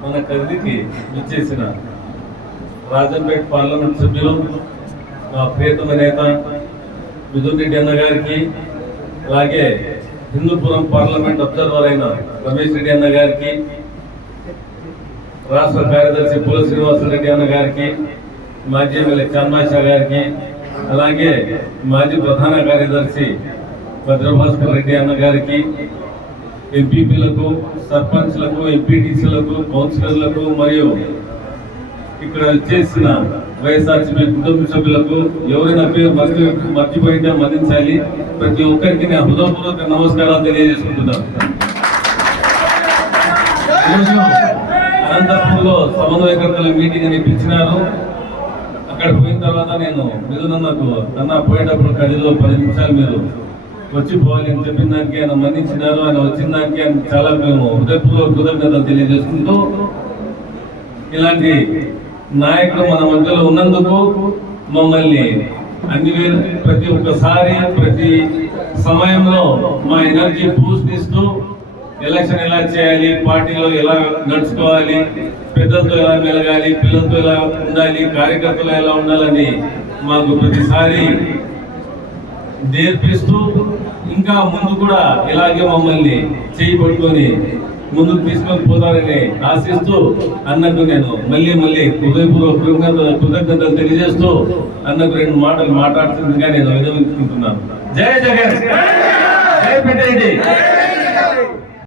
మన కదికి ఇచ్చేసిన రాజంపేట పార్లమెంట్ సభ్యులు మా ప్రియతమ నేత మిథున్ రెడ్డి అన్న గారికి అలాగే హిందూపురం పార్లమెంట్ అబ్జర్వర్ అయిన రమేష్ రెడ్డి అన్న గారికి రాష్ట్ర కార్యదర్శి పుల శ్రీనివాసరెడ్డి అన్న గారికి మాజీ ఎమ్మెల్యే చంద్మాషా గారికి అలాగే మాజీ ప్రధాన కార్యదర్శి భద్రభాస్కర్ రెడ్డి అన్న గారికి ఎంపీపీలకు సర్పంచ్లకు ఎంపీటీసీలకు కౌన్సిలర్లకు మరియు ఇక్కడ చేసిన వైఎస్ఆర్సీపీ కుటుంబ సభ్యులకు ఎవరైనా పేరు మర్చి మర్చిపోయింటే మన్నించాలి. ప్రతి ఒక్కరికి నేను హృదయపూర్వక నమస్కారాలు తెలియజేసుకుంటున్నాను. అనంతపురంలో సమన్వయకర్తల మీటింగ్ అని పిలిచినారు. అక్కడ పోయిన తర్వాత నేను మిథునన్నకు కన్నా పోయేటప్పుడు కదిలో పది నిమిషాలు మీరు వచ్చి పోవాలి అని చెప్పిన దానికి ఆయన మన్నించినారు ఆయన వచ్చిన దానికి ఆయన చాలా మేము హృదయపూర్వక కృతజ్ఞతలు తెలియజేసుకుంటూ ఇలాంటి నాయకులు మన మధ్యలో ఉన్నందుకు మమ్మల్ని అన్ని ప్రతి ఒక్కసారి ప్రతి సమయంలో మా ఎనర్జీ బూస్ట్ ఇస్తూ ఎలక్షన్ ఎలా చేయాలి పార్టీలో ఎలా నడుచుకోవాలి పెద్దలతో ఎలా మెలగాలి పిల్లలతో ఎలా ఉండాలి కార్యకర్తలు ఎలా ఉండాలని మాకు ప్రతిసారి నేర్పిస్తూ ఇంకా ముందు కూడా ఇలాగే మమ్మల్ని చేయి పట్టుకొని ముందుకు తీసుకొని పోతారని ఆశిస్తూ అన్నకు నేను మళ్ళీ మళ్ళీ హృదయపూర్వక కృతజ్ఞతలు తెలియజేస్తూ అన్నకు రెండు మాటలు మాట్లాడుతుందిగా నేను విధవించుకుంటున్నాను జయ జగన్! జై పెట్టేది